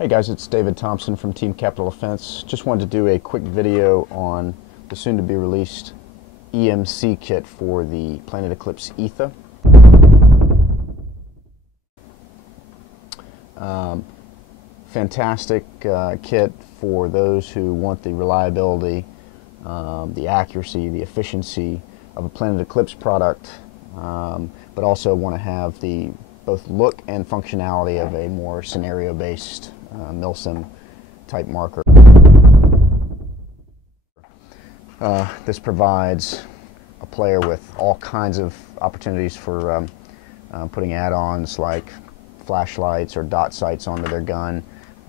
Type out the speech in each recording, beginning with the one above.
Hey guys, it's David Thompson from Team Capital Defense. Just wanted to do a quick video on the soon-to-be released EMC kit for the Planet Eclipse Etha. Fantastic kit for those who want the reliability, the accuracy, the efficiency of a Planet Eclipse product, but also want to have the both look and functionality of a more scenario-based Milsim type marker. This provides a player with all kinds of opportunities for putting add-ons like flashlights or dot sights onto their gun,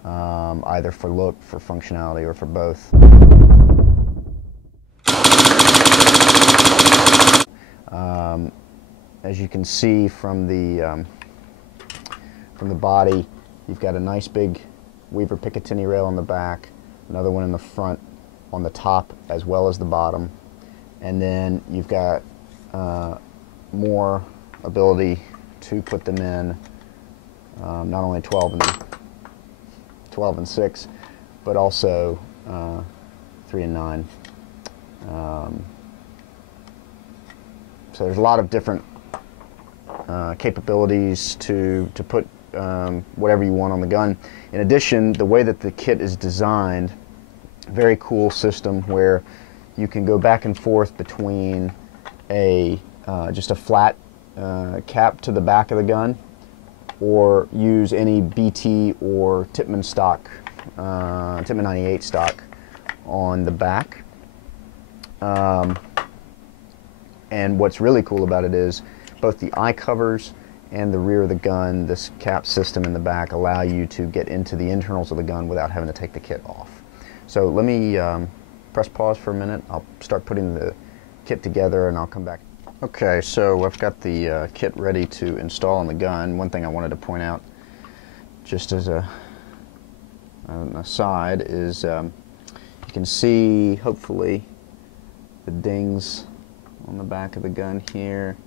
either for look, for functionality, or for both. As you can see from the body, you've got a nice big Weaver Picatinny rail on the back, another one in the front on the top as well as the bottom, and then you've got more ability to put them in not only 12 and 6, but also 3 and 9. So there's a lot of different capabilities to put whatever you want on the gun. In addition, the way that the kit is designed, very cool system where you can go back and forth between just a flat cap to the back of the gun, or use any BT or Tippmann stock, Tippmann 98 stock on the back. And what's really cool about it is both the eye covers and the rear of the gun, this cap system in the back, allow you to get into the internals of the gun without having to take the kit off. So let me press pause for a minute. I'll start putting the kit together and I'll come back. Okay, so I've got the kit ready to install on the gun. One thing I wanted to point out, just as an aside, is you can see, hopefully, the dings on the back of the gun here,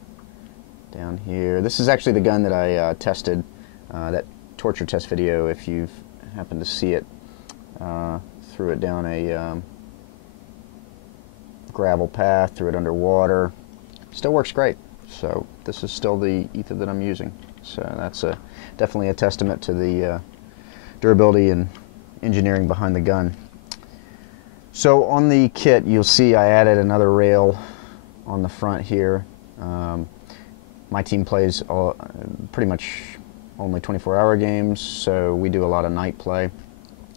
down here. This is actually the gun that I tested, that torture test video, if you've happened to see it. Threw it down a gravel path, threw it underwater. Still works great. So this is still the Etha that I'm using. So that's definitely a testament to the durability and engineering behind the gun. So on the kit, you'll see I added another rail on the front here. My team plays pretty much only 24-hour games, so we do a lot of night play.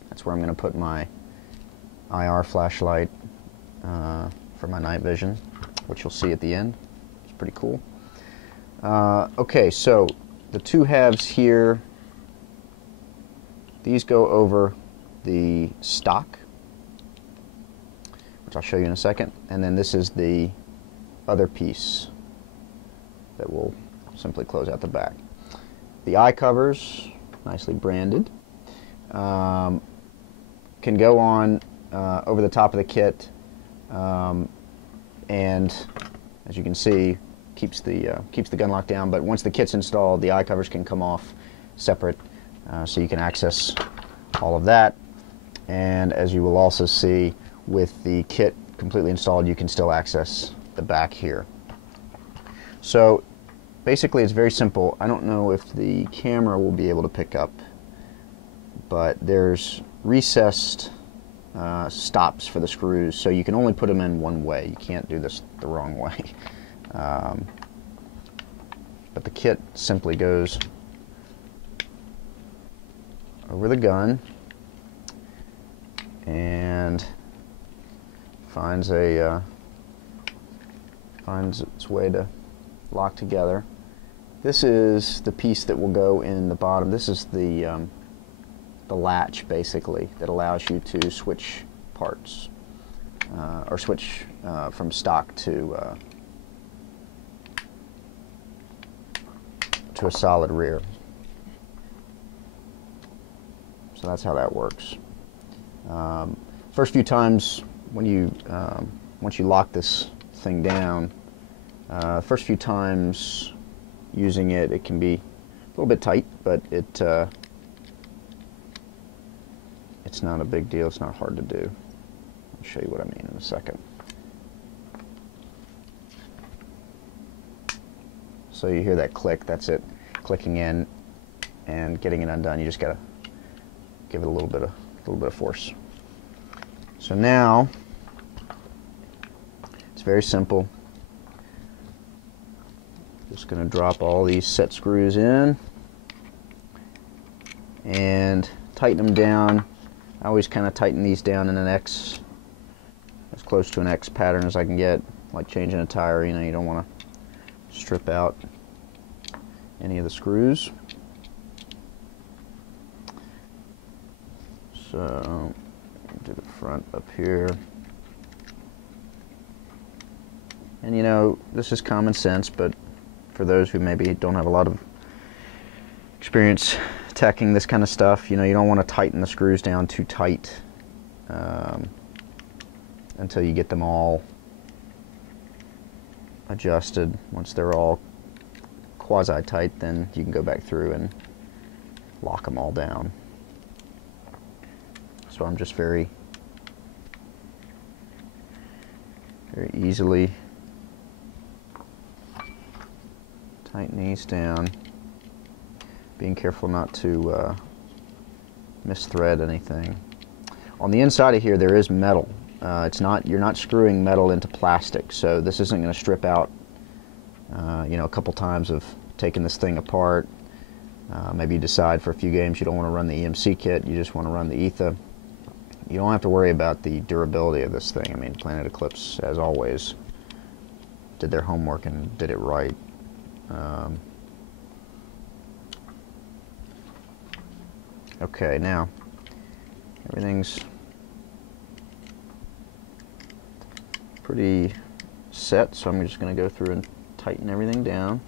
That's where I'm going to put my IR flashlight for my night vision, which you'll see at the end. It's pretty cool. Okay, so the two halves here, these go over the stock, which I'll show you in a second, and then this is the other piece that will simply close out the back. The eye covers, nicely branded, can go on over the top of the kit, and as you can see, keeps the gun locked down. But once the kit's installed, the eye covers can come off separate, so you can access all of that. And as you will also see, with the kit completely installed, you can still access the back here. So basically it's very simple. I don't know if the camera will be able to pick up, but there's recessed stops for the screws, so you can only put them in one way. You can't do this the wrong way. But the kit simply goes over the gun and finds its way to lock together. This is the piece that will go in the bottom. This is the latch, basically, that allows you to switch parts, or switch from stock to a solid rear. So that's how that works. First few times when you once you lock this thing down, first few times using it, it can be a little bit tight, but It's not a big deal. It's not hard to do. I'll show you what I mean in a second. So you hear that click, that's it, clicking in and getting it undone. You just gotta give it a little bit of force. So now it's very simple. Just gonna drop all these set screws in and tighten them down. I always kind of tighten these down in an X, as close to an X pattern as I can get, like changing a tire. You know, you don't want to strip out any of the screws. So do the front up here. And you know, this is common sense, but for those who maybe don't have a lot of experience tacking this kind of stuff, you know, you don't want to tighten the screws down too tight until you get them all adjusted. Once they're all quasi-tight, then you can go back through and lock them all down. So I'm just very easily tighten these down, being careful not to misthread anything. On the inside of here there is metal. You're not screwing metal into plastic, so this isn't going to strip out. You know, a couple times of taking this thing apart. Maybe you decide for a few games you don't want to run the EMC kit, you just want to run the Etha. You don't have to worry about the durability of this thing. I mean, Planet Eclipse, as always, did their homework and did it right. Okay, now everything's pretty set, so I'm just going to go through and tighten everything down.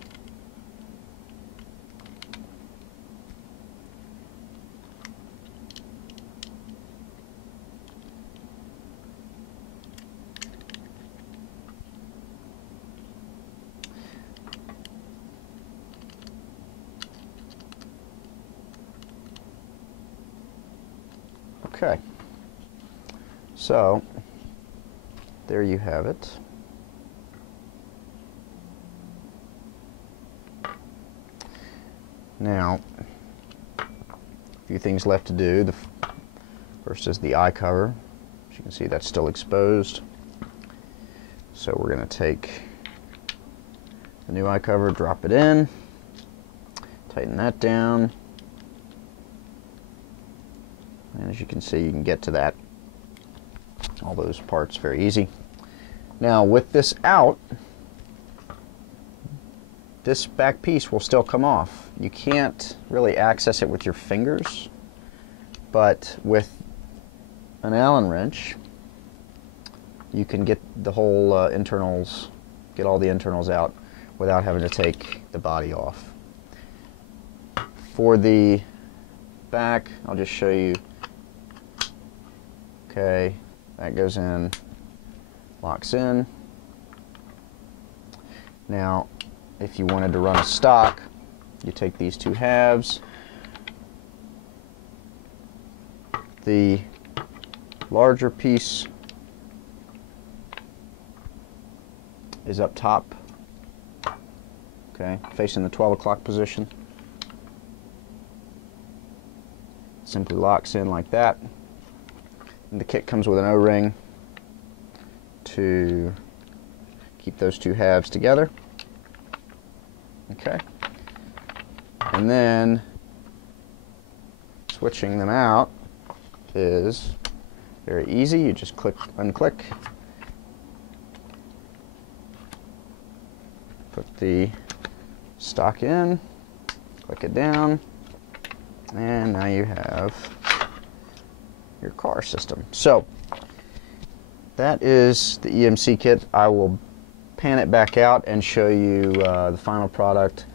Okay, so there you have it. Now, a few things left to do. The first is the eye cover. As you can see, that's still exposed. So we're going to take the new eye cover, drop it in, tighten that down. And as you can see, you can get to all those parts very easy. Now with this out, this back piece will still come off. You can't really access it with your fingers, but with an Allen wrench, you can get the whole internals, get all the internals out without having to take the body off. For the back, I'll just show you. Okay, that goes in, locks in. Now, if you wanted to run a stock, you take these two halves. The larger piece is up top, okay, facing the 12 o'clock position. Simply locks in like that. And the kit comes with an O-ring to keep those two halves together. Okay. And then switching them out is very easy. You just click, unclick, put the stock in, click it down, and now you have your car system. So that is the EMC kit. I will pan it back out and show you the final product